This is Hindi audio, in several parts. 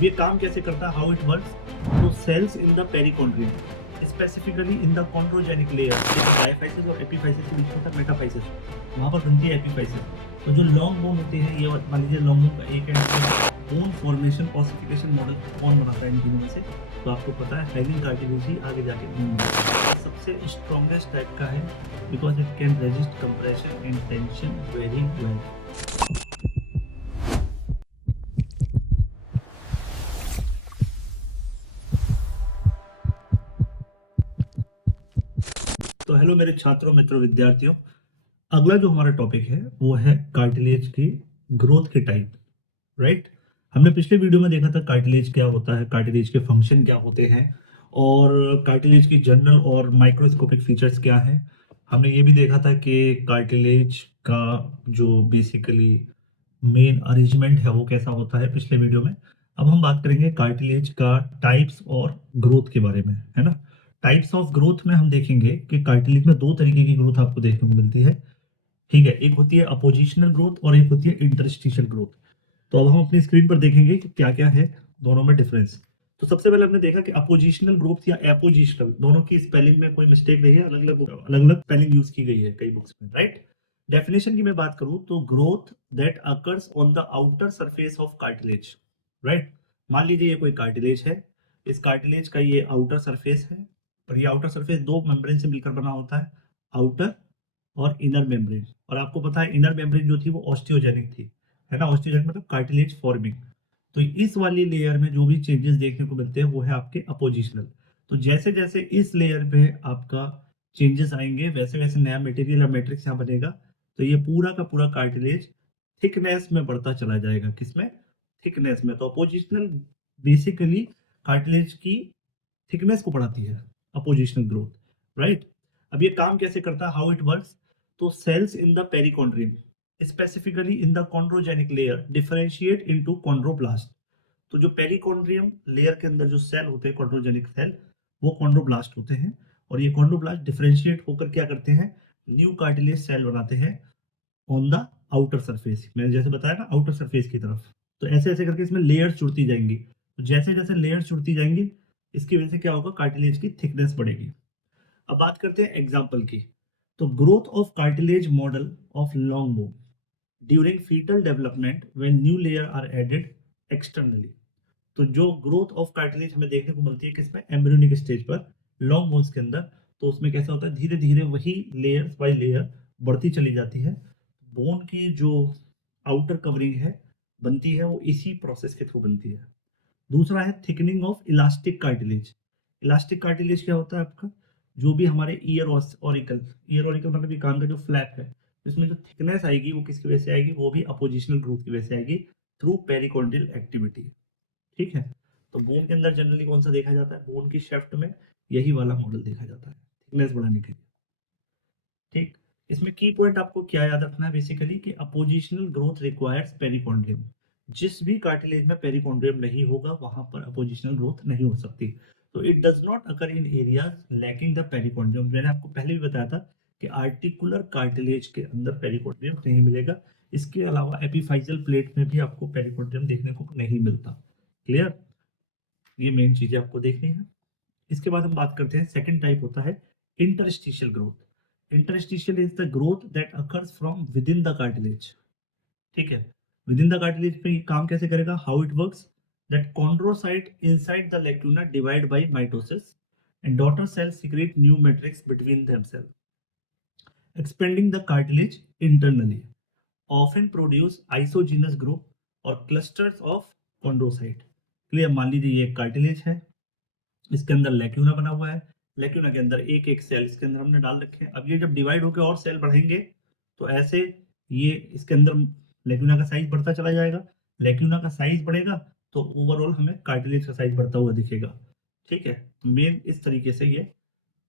अब ये काम कैसे करता है, हाउ इट वर्क्स? तो cells in the perichondrium, specifically in the chondrogenic layer, diaphysis और एपिफाइसिस के बीच में होता है मेटाफाइसिस, वहाँ पर बनती है एपिफाइसिस। तो जो लॉन्ग बोन होते हैं, ये मान लीजिए लॉन्ग बोन का एक and, bone formation ossification model कौन बनाता है इन तीनों में से? तो आपको पता है हाइलिन कार्टिलेज ही आगे जाके बोन सबसे स्ट्रॉन्गेस्ट टाइप का है, because it can resist compression and tension very well. तो हेलो मेरे छात्रों, मित्रों, विद्यार्थियों, अगला जो हमारा टॉपिक है वो है कार्टिलेज की ग्रोथ के टाइप। राइट, हमने पिछले वीडियो में देखा था कार्टिलेज क्या होता है, कार्टिलेज के फंक्शन क्या होते हैं, और कार्टिलेज की जनरल और माइक्रोस्कोपिक फीचर्स क्या है। हमने ये भी देखा था कि कार्टिलेज का जो बेसिकली मेन अरेंजमेंट है वो कैसा होता है पिछले वीडियो में। अब हम बात करेंगे कार्टिलेज का टाइप्स और ग्रोथ के बारे में, है ना। टाइप्स ऑफ ग्रोथ में हम देखेंगे कि कार्टिलेज में दो तरीके की ग्रोथ आपको देखने को मिलती है। ठीक है, एक होती है अपोजिशनल ग्रोथ और एक होती है इंटरस्टिशियल ग्रोथ। तो अब हम अपनी स्क्रीन पर देखेंगे कि क्या क्या है दोनों में डिफरेंस। तो सबसे पहले हमने देखा कि अपोजिशनल ग्रोथ या एपोजिशनल, दोनों की स्पेलिंग में कोई मिस्टेक नहीं है, अलग अलग स्पेलिंग यूज की गई है कई बुक्स में। राइट, डेफिनेशन की मैं बात करूं तो growth that occurs on the outer surface of cartilage. Right, मान लीजिए ये कोई कार्टिलेज है, इस कार्टिलेज का ये आउटर सरफेस है, और ये आउटर सरफेस दो मेम्ब्रेन से मिलकर बना होता है, आउटर और इनर मेम्ब्रेन। और आपको पता है इनर मेम्ब्रेन जो थी वो ऑस्टियोजेनिक थी, है ना। ऑस्टियोजेनिक मतलब कार्टिलेज फॉर्मिंग। तो इस वाली लेयर में जो भी चेंजेस देखने को मिलते हैं वो है आपके अपोजिशनल। तो जैसे जैसे इस लेयर पे आपका चेंजेस आएंगे वैसे वैसे नया मटेरियल या मैट्रिक्स यहाँ बनेगा। तो ये पूरा का पूरा कार्टिलेज थिकनेस में बढ़ता चला जाएगा, किसमें? थिकनेस में। तो अपोजिशनल बेसिकली कार्टिलेज की थिकनेस को बढ़ाती है, अपोजिशनल ग्रोथ। राइट, अब ये काम कैसे करता है, हाउ इट वर्क्स? तो cells in the perichondrium, specifically in the chondrogenic layer, differentiate into chondroblast. तो जो पेरिकॉन्ड्रियम लेयर के अंदर जो सेल होते हैं कॉन्ड्रोजेनिक सेल, वो कॉन्ड्रोब्लास्ट होते हैं। और ये कॉन्ड्रोब्लास्ट डिफरेंशिएट होकर क्या करते हैं, न्यू कार्टिलेज सेल बनाते हैं ऑन द आउटर सरफेस। मैंने जैसे बताया ना, आउटर सरफेस की तरफ। तो ऐसे ऐसे करके इसमें लेयर्स जुड़ती जाएंगी। तो जैसे जैसे लेयर्स जुड़ती जाएंगी इसकी वजह से क्या होगा, कार्टिलेज की थिकनेस बढ़ेगी। अब बात करते हैं एग्जाम्पल की। तो growth of cartilage model of long bone during foetal development when new layer are added externally. तो जो ग्रोथ ऑफ कार्टिलेज हमें देखने को मिलती है किसमें, एम्ब्रियोनिक स्टेज पर, लॉन्ग बोन्स के अंदर। तो उसमें कैसा होता है, धीरे धीरे वही लेयर बाय लेयर बढ़ती चली जाती है। बोन की जो आउटर कवरिंग है बनती है वो इसी प्रोसेस के थ्रू बनती है। दूसरा है thickening of elastic cartilage. Elastic cartilage क्या होता है आपका, जो भी हमारे ऑरिकल, ईयर ऑरिकल मतलब ये कान का जो फ्लैप है, इसमें जो थिकनेस आएगी वो किसकी वजह से आएगी, वो भी अपोजिशनल ग्रोथ की वजह से आएगी, थ्रू पेरिकॉन्डियल एक्टिविटी। ठीक है, तो बोन के अंदर जनरली कौन सा देखा जाता है, बोन की शेफ्ट में यही वाला मॉडल देखा जाता है थिकनेस बढ़ाने के लिए। ठीक, इसमें की पॉइंट आपको क्या याद रखना है बेसिकली, कि अपोजिशनल ग्रोथ रिक्वायर्स पेरिकॉन्ड्रियम। जिस भी कार्टिलेज में पेरिकॉन्ड्रियम नहीं होगा वहां पर अपोजिशनल ग्रोथ नहीं हो सकती। तो it does not occur in areas lacking the perichondrium. मैंने आपको पहले भी बताया था कि आर्टिकुलर कार्टिलेज के अंदर पेरिकॉन्ड्रियम नहीं मिलेगा। इसके अलावा एपिफाइजल प्लेट में भी आपको पेरिकॉन्ड्रियम देखने को नहीं मिलता। क्लियर, ये मेन चीजें आपको देखनी है। इसके बाद हम बात करते हैं, सेकंड टाइप होता है interstitial growth. Interstitial is the growth that occurs from with in the cartilage. ठीक है, विद इन द कार्टिलेज पे ये काम कैसे करेगा, how it works? That chondrocyte inside the lacuna divide by mitosis and daughter cells secrete new matrix between themself, expanding the cartilage internally, often produce isogenous group or clusters of chondrocyte। Clear, मान लीजिए ये कार्टिलेज है, इसके अंदर लेक्यूना बना हुआ है, लेक्यूना के अंदर एक एक सेल इसके अंदर हमने डाल रखे हैं। अब ये जब डिवाइड होकर और सेल बढ़ेंगे तो ऐसे ये इसके अंदर लेक्यूना का साइज बढ़ता चला जाएगा। लेक्यूना का साइज बढ़ेगा तो ओवरऑल हमें कार्टिलेज का साइज बढ़ता हुआ दिखेगा। ठीक है, मेन इस तरीके से ये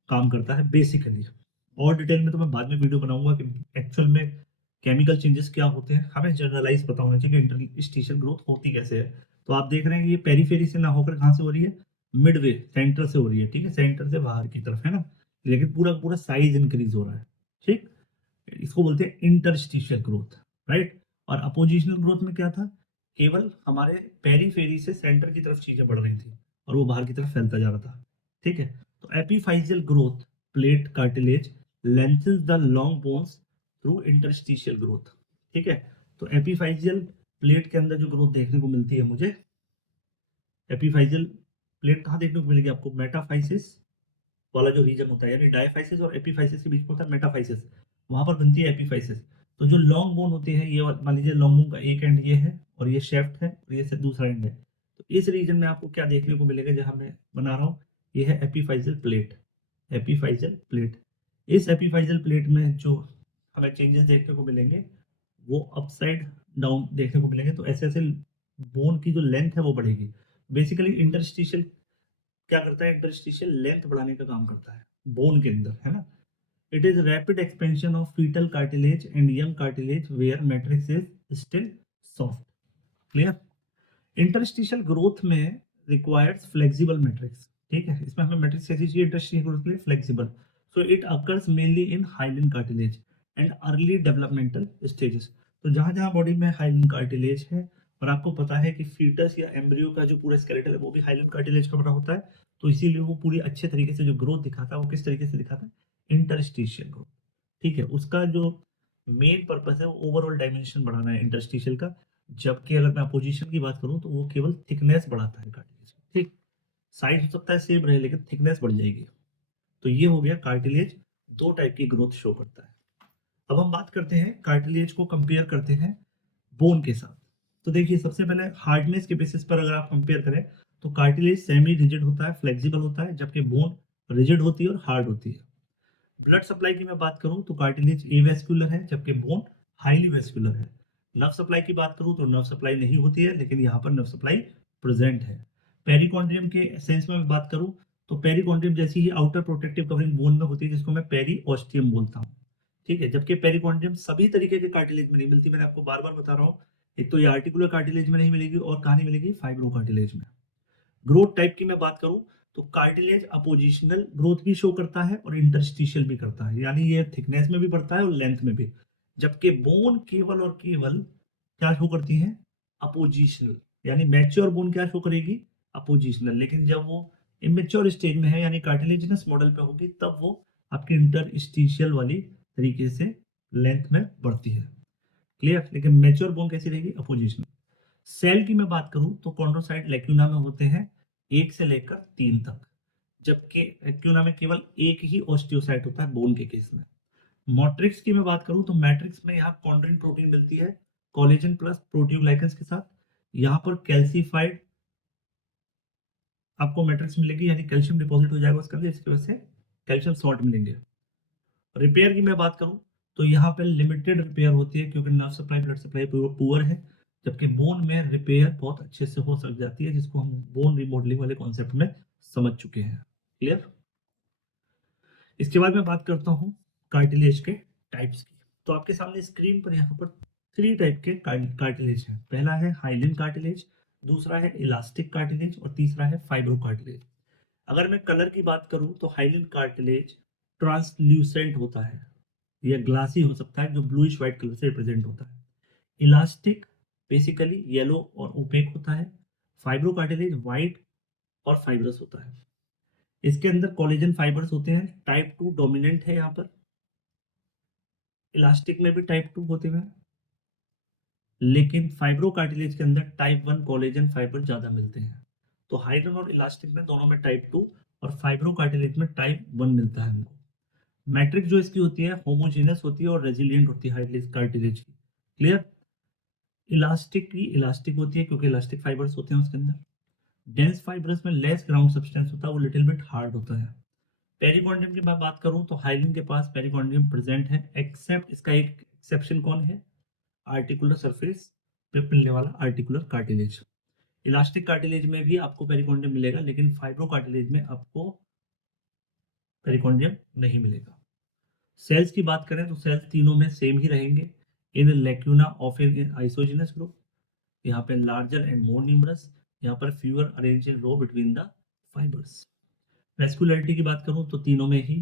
काम करता है बेसिकली। और डिटेल में तो मैं बाद में वीडियो बनाऊंगा कि एक्चुअल में केमिकल चेंजेस क्या होते हैं। हमें जनरलाइज पता होना चाहिए कि इंटरस्टिशियल ग्रोथ होती कैसे है। तो आप देख रहे हैं कि ये पेरीफेरी से ना होकर कहाँ से हो रही है, मिडवे सेंटर से हो रही है। ठीक है, सेंटर से बाहर की तरफ, है ना। लेकिन पूरा पूरा साइज इंक्रीज हो रहा है। ठीक, इसको बोलते हैं इंटरस्टिशियल ग्रोथ। राइट, और अपोजिशनल ग्रोथ में क्या था, केवल हमारे पेरीफेरी से सेंटर की तरफ चीजें बढ़ रही थी और वो बाहर की तरफ फैलता जा रहा था। ठीक है, तो epiphyseal growth plate cartilage lengthens the long bones through interstitial growth. ठीक है, तो एपिफाइजियल प्लेट के अंदर जो ग्रोथ देखने को मिलती है मुझे, एपिफाइजियल प्लेट कहाँ देखने को मिलेगी आपको? मेटाफाइसिस वाला जो रीजन होता है, यानी डायफाइसिस और एपिफाइसिस के बीच में होता है मेटाफाइसिस, वहां पर बनती है एपिफाइसिस। तो जो लॉन्ग बोन होती है, ये मान लीजिए लॉन्ग बोन का एक एंड ये है और ये शेफ्ट है और ये दूसरा एंड है। तो इस रीजन में आपको क्या देखने को मिलेगा जहां मैं बना रहा हूँ? ये है एपिफाइजियल प्लेट। एपिफाइजियल प्लेट, इस एपिफाइजियल प्लेट में जो हमें चेंजेस देखने को मिलेंगे वो अपसाइड डाउन देखने को मिलेंगे। तो ऐसे ऐसे बोन की जो लेंथ है वो बढ़ेगी। बेसिकली इंटरस्टिशियल क्या करता है? इंटरस्टिशियल लेंथ बढ़ाने का काम करता है बोन के अंदर, है ना। It is rapid expansion of foetal cartilage and young cartilage where matrix is still soft. Clear? Interstitial growth में रिक्वायर्स फ्लेक्सिबल मैट्रिक्स। ठीक है, इसमें हमें मैट्रिक्स कैसी चाहिए इंटरस्टिशियल ग्रोथ के लिए? Flexible. So it occurs mainly in hyaline cartilage and early developmental stages. तो जहां जहां बॉडी में हाइलिन कार्टिलेज है, और आपको पता है कि फीटस या एम्ब्रियो का जो पूरा स्केलेटल है वो भी हाइलिन कार्टिलेज का बना होता है, तो इसीलिए वो पूरी अच्छे तरीके से जो ग्रोथ दिखाता है वो किस तरीके से दिखाता है? Interstitial growth. ठीक है, उसका जो मेन पर्पस है वो ओवरऑल डायमेंशन बढ़ाना है इंटरस्टिशियल का। जबकि अगर मैं अपोजिशन की बात करूं तो वो केवल थिकनेस बढ़ाता है कार्टिलेज। ठीक, साइज हो सकता है सेम रहे लेकिन थिकनेस बढ़ जाएगी। तो ये हो गया कार्टिलेज दो टाइप की ग्रोथ शो करता है। अब हम बात करते हैं कार्टिलेज को कंपेयर करते हैं बोन के साथ। तो देखिए, सबसे पहले हार्डनेस के बेसिस पर अगर आप कंपेयर करें तो कार्टिलेज सेमी रिजिड होता है, फ्लेक्सिबल होता है, जबकि बोन रिजिड होती है और हार्ड होती है। ब्लड सप्लाई की मैं बात करूं तो कार्टिलेज एवेस्कुलर है जबकि बोन हाईली वेस्कुलर है। नर्व सप्लाई की बात करूं तो नर्व सप्लाई नहीं होती है, लेकिन यहाँ पर नर्व सप्लाई प्रेजेंट है। पेरिकॉन्ड्रियम के सेंस में मैं बात करूं तो पेरिकॉन्ड्रियम जैसी ही आउटर प्रोटेक्टिव कवरिंग बोन में होती है, जिसको मैं पेरीओस्टियम बोलता हूँ। ठीक है, जबकि पेरिकॉन्ड्रियम सभी तरीके के कार्टिलेज में नहीं मिलती, मैंने आपको बार बार बता रहा हूँ। एक तो ये आर्टिकुलर कार्टिलेज में नहीं मिलेगी और कहाँ नहीं मिलेगी? फाइब्रो कार्टिलेज में। ग्रोथ टाइप की मैं बात करूं तो कार्टिलेज अपोजिशनल ग्रोथ भी शो करता है और इंटरस्टिशियल भी करता है, यानी ये थिकनेस में भी बढ़ता है और लेंथ में भी। जबकि बोन केवल और केवल क्या शो करती है? अपोजिशनल। यानी मैच्योर बोन क्या शो करेगी? अपोजिशनल। लेकिन जब वो इमेच्योर स्टेज में है यानी कार्टिलेजिनस मॉडल पे होगी, तब वो आपकी इंटरस्टिशियल वाली तरीके से लेंथ में बढ़ती है। क्लियर? लेकिन मैच्योर बोन कैसी रहेगी? अपोजिशनल। सेल की मैं बात करूं तो कॉन्ड्रोसाइट लेक्यूना में होते हैं 1 से लेकर 3 तक, जबकि लेक्यूना में केवल एक ही ऑस्टियोसाइट होता है बोन के केस में। मैट्रिक्स की मैं बात करूं तो मैट्रिक्स में यहाँ कॉन्ड्रिन प्रोटीन मिलती है कोलेजन प्लस प्रोटियोग्लाइकन्स के साथ। यहाँ पर कैल्सिफाइड आपको मैट्रिक्स मिलेगी, यानी कैल्शियम डिपॉजिट हो जाएगा उसके अंदर, इसकी वजह से कैल्शियम सॉल्ट मिलेंगे। रिपेयर की मैं बात करूं तो यहाँ पे लिमिटेड रिपेयर होती है क्योंकि nerve supply blood supply poor है, जबकि बोन में रिपेयर बहुत अच्छे से हो सक जाती है, जिसको हम बोन रिमॉडलिंग वाले कॉन्सेप्ट में समझ चुके हैं। क्लियर? इसके बाद मैं बात करता हूँ कार्टिलेज के टाइप्स की। तो आपके सामने स्क्रीन पर यहाँ पर 3 टाइप के कार्टिलेज है। पहला है हाइलिन कार्टिलेज, दूसरा है इलास्टिक कार्टिलेज और तीसरा है फाइब्रो कार्टिलेज। अगर मैं कलर की बात करूं तो हाइलिन कार्टिलेज ट्रांसल्यूसेंट होता है, यह ग्लासी हो सकता है, जो ब्लूइश व्हाइट कलर से रिप्रेजेंट होता है। इलास्टिक बेसिकली येलो और ओपेक होता है। फाइब्रो कार्टिलेज व्हाइट और फाइब्रस होता है। इसके अंदर कोलेजन फाइबर्स होते हैं, टाइप 2 डोमिनेंट है यहाँ पर। इलास्टिक में भी टाइप 2 होते हैं, लेकिन फाइब्रो कार्टिलेज के अंदर टाइप 1 कोलेजन फाइबर ज्यादा मिलते हैं। तो हाइड्रन और इलास्टिक में दोनों में टाइप 2 और फाइब्रो कार्टिलेज में टाइप 1 मिलता है हमको। मैट्रिक जो इसकी होती है होमोजेनस होती है और रेजिलिएंट होती है हाइड्रोलिक कार्टिलेज की। क्लियर? इलास्टिक की इलास्टिक होती है क्योंकि इलास्टिक फाइबर्स होते हैं उसके अंदर। डेंस फाइबर्स में लेस ग्राउंड सब्सटेंस होता है, वो लिटिल बिट हार्ड होता है। पेरिकॉन्डियम की मैं बात करूं तो हाइलिन के पास पेरिकॉन्डियम प्रेजेंट है, एक्सेप्ट इसका एक एक्सेप्शन कौन है? आर्टिकुलर सरफेस पे मिलने वाला आर्टिकुलर कार्टिलेज। इलास्टिक कार्टिलेज में भी आपको पेरिकॉन्डियम मिलेगा, लेकिन फाइब्रो कार्टिलेज में आपको पेरिकॉन्डियम नहीं मिलेगा। सेल्स की बात करें तो सेल्स तीनों में सेम ही रहेंगे। इन लेक्यूना ऑफ इन आइसोजिनस ग्रुप, यहाँ पे लार्जर एंड मोर न्यूमरस, यहाँ पर fewer arrange in row between the fibres. Vascularity की बात करूं तो तीनों में ही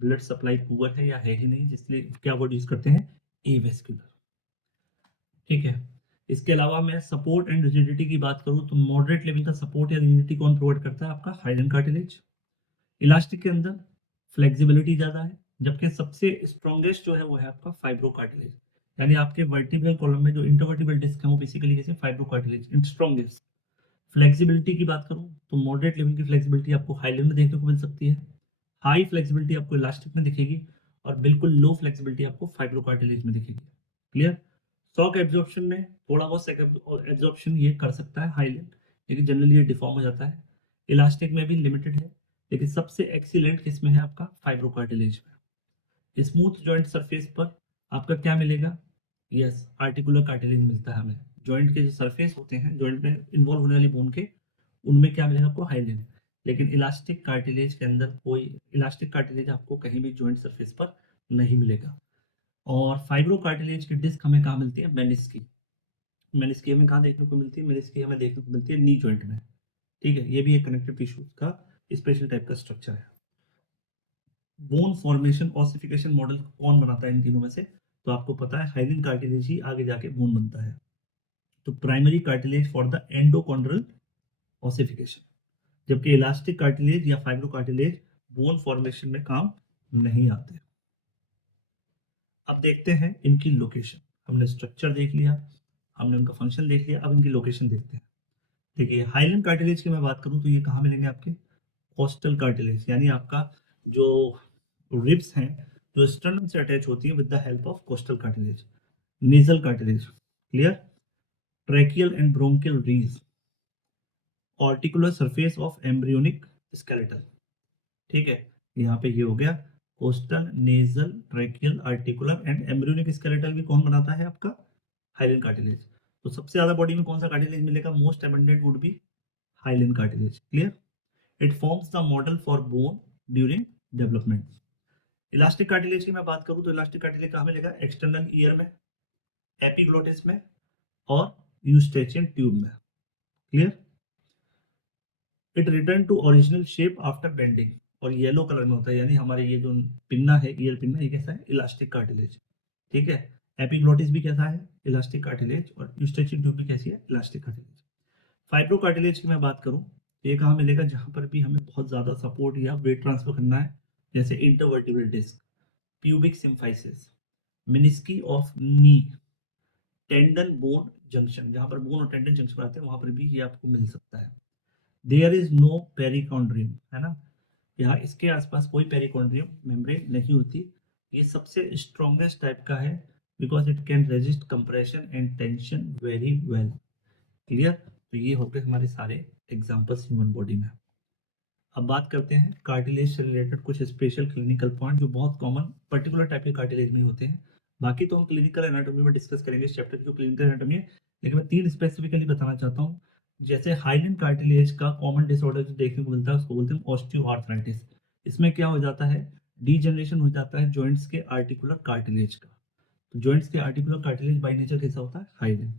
ब्लड सप्लाई पुअर है या है ही नहीं, जिसलिए क्या वर्ड यूज करते हैं? एवेस्कुलर। ठीक है, इसके अलावा मैं सपोर्ट एंड रिजिडिटी की बात करूं तो मॉडरेट लेवल का सपोर्ट या रिजिडिटी कौन प्रोवाइड करता है? आपका हाइलन कार्टिलेज। इलास्टिक के अंदर फ्लेक्सिबिलिटी ज्यादा है, जबकि सबसे स्ट्रॉन्गेस्ट जो है वो है आपका फाइब्रो कार्टिलेज। यानी आपके वर्टिब्रल कॉलम में जो इंटरवर्टिब्रल डिस्क है वो बेसिकली कैसे? Fibro cartilage strongest. फ्लेक्सिबिलिटी की बात करूं तो मॉडरेट लेवल की फ्लेक्सिबिलिटी आपको हाइलन में देखने को मिल सकती है, हाई फ्लेक्सिबिलिटी आपको इलास्टिक में दिखेगी, और बिल्कुल लो फ्लेक्सिबिलिटी आपको फाइब्रो कार्टिलेज में दिखेगी। क्लियर? शॉक एब्जॉर्प्शन में थोड़ा बहुत एब्जॉर्प्शन ये कर सकता है हाइलन, लेकिन जनरली ये डिफॉर्म हो जाता है। इलास्टिक में भी लिमिटेड है, लेकिन सबसे एक्सीलेंट किसमें है? आपका फाइब्रो कार्टिलेज में। स्मूथ जॉइंट सरफेस पर आपका क्या मिलेगा? यस, आर्टिकुलर कार्टिलेज मिलता है हमें। जॉइंट के जो सरफेस होते हैं, जॉइंट में इन्वॉल्व होने वाली बोन के, उनमें क्या मिलेगा आपको? हाइलिन। लेकिन इलास्टिक कार्टिलेज के अंदर कोई इलास्टिक कार्टिलेज आपको कहीं भी जॉइंट सरफेस पर नहीं मिलेगा। और फाइब्रो कार्टिलेज की डिस्क हमें कहाँ मिलती है? मेनिस्की। मेनिस्की हमें कहाँ देखने को मिलती है? मेनिस्की हमें देखने को मिलती है नी जॉइंट में। ठीक है, ये भी एक कनेक्टिव टिश्यू का स्पेशल टाइप का स्ट्रक्चर है। बोन फॉर्मेशन ऑसिफिकेशन मॉडल कौन बनाता है इन तीनों में से? तो आपको पता है हाइलिन कार्टिलेज ही आगे जाके बोन बनता है। तो primary cartilage for the endochondral ossification, जबकि इलास्टिक कार्टिलेज या फाइब्रो कार्टिलेज बोन फॉर्मेशन में काम नहीं आते। अब देखते हैं इनकी लोकेशन। हमने स्ट्रक्चर देख लिया, हमने उनका फंक्शन देख लिया, अब इनकी लोकेशन देखते हैं। देखिए, हाइलन कार्टिलेज की मैं बात करूं तो ये कहाँ मिलेंगे? आपके कोस्टल कार्टिलेज, यानी आपका जो रिब्स हैं जो स्टर्नम से अटैच होती है with the help of costal cartilage. Nasal cartilage, clear? Tracheal and bronchial rings, articular surface of embryonic skeletal. ठीक है, यहाँ पे ये हो गया costal, nasal, tracheal, articular and embryonic skeletal भी कौन बनाता है? आपका हाइलिन कार्टिलेज। तो सबसे ज्यादा बॉडी में कौन सा कार्टिलेज मिलेगा? Most abundant would be hyaline cartilage. Clear? It forms the model for bone during development. Elastic cartilage की मैं बात करूं तो इलास्टिक कार्टिलेज कहाँ मिलेगा? एक्सटर्नल ईयर में, एपिग्लोटिस में, और यूस्टेचियन ट्यूब में। Clear? It return to original shape after bending, और येलो कलर में होता है, यानी हमारे ये जो पिन्ना है, ईयर पिन्ना, ये कैसा है? Elastic cartilage. ठीक है, एपिग्लोटिस भी कैसा है? इलास्टिक कार्टिलेज, और यूस्टेचियन ट्यूब भी कैसी है? Elastic cartilage. फाइब्रो कार्टिलेज की मैं बात करूं तो ये कहाँ मिलेगा? जहां पर भी हमें बहुत ज्यादा सपोर्ट या वेट ट्रांसफर करना है, जैसे intervertebral disc, pubic symphysis, menisci of knee, tendon bone junction, जहां पर बोन और टेंडन जंक्शन आते हैं वहां पर भी ये आपको मिल सकता है। देयर इज नो पेरिकॉन्ड्रियम, है ना, यहाँ इसके आसपास कोई पेरिकॉन्ड्रियम मेम्ब्रेन नहीं होती। ये सबसे स्ट्रॉन्गेस्ट टाइप का है, because it can resist compression and tension very well. Clear? तो ये हो गए हमारे सारे एग्जांपल्स ह्यूमन बॉडी में। अब बात करते हैं कार्टिलेज से रिलेटेड कुछ स्पेशल क्लिनिकल पॉइंट जो बहुत कॉमन पर्टिकुलर टाइप के कार्टिलेज में होते हैं। बाकी तो हम क्लिनिकल एनाटॉमी में डिस्कस करेंगे इस चैप्टर की जो क्लिनिकल एनाटॉमी है, लेकिन मैं तीन स्पेसिफिकली बताना चाहता हूँ। जैसे हाइलिन कार्टिलेज का कॉमन डिसऑर्डर जो देखने को मिलता है उसको बोलते हैं ऑस्टियोआर्थराइटिस। इसमें क्या हो जाता है? डीजनरेशन हो जाता है जॉइंट्स के आर्टिकुलर कार्टिलेज का। तो जॉइंट्स के आर्टिकुलर कार्टिलेज बाय नेचर कैसा होता है? हाइलिन।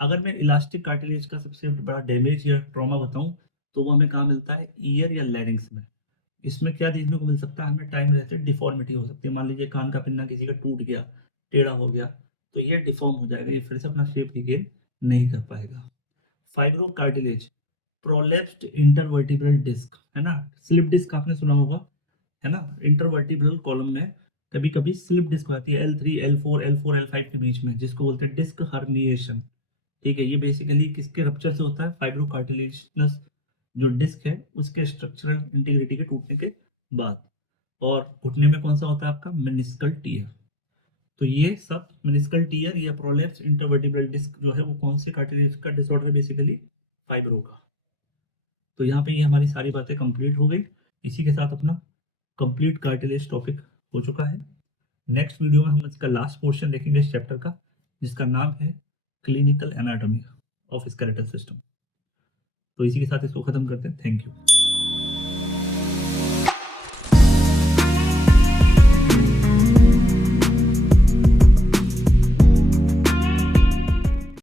अगर मैं इलास्टिक कार्टिलेज का सबसे बड़ा डैमेज या ट्रॉमा बताऊं तो वो हमें कहाँ मिलता है? ईयर या लैरिंग्स में। इसमें क्या देखने को मिल सकता है? हमें टाइम रहते डिफॉर्मिटी हो सकती है। मान लीजिए कान का पिन्ना किसी का टूट गया, टेढ़ा हो गया, तो ये डिफॉर्म हो जाएगा, ये फिर से अपना शेप रिगेन नहीं कर पाएगा। फाइब्रो कार्टिलेज, प्रोलेप्स्ड इंटरवर्टिब्रल डिस्क, है ना, स्लिप डिस्क आपने सुना होगा, है ना, इंटरवर्टिब्रल कॉलम में कभी कभी स्लिप डिस्क आती है L3 L4 L4 L5 के बीच में, जिसको बोलते हैं डिस्क हर्निएशन। ठीक है, ये बेसिकली किसके रप्चर से होता है? फाइब्रो कार्टिलेजिनस जो डिस्क है उसके स्ट्रक्चरल इंटीग्रिटी के टूटने के बाद। और घुटने में कौन सा होता है? आपका मेनिस्कल टीयर। तो ये सब मेनिस्कल टीयर या प्रोलेप्स इंटरवर्टिब्रल डिस्क जो है वो कौन से कार्टिलेज का डिसऑर्डर है? बेसिकली फाइब्रो का। तो यहाँ पे ये हमारी सारी बातें कंप्लीट हो गई। इसी के साथ अपना कंप्लीट कार्टिलेज टॉपिक हो चुका है। नेक्स्ट वीडियो में हम इसका लास्ट पोर्शन देखेंगे इस चैप्टर का, जिसका नाम है clinical anatomy of skeletal system. तो इसी के साथ इसको खत्म करते हैं। Thank you.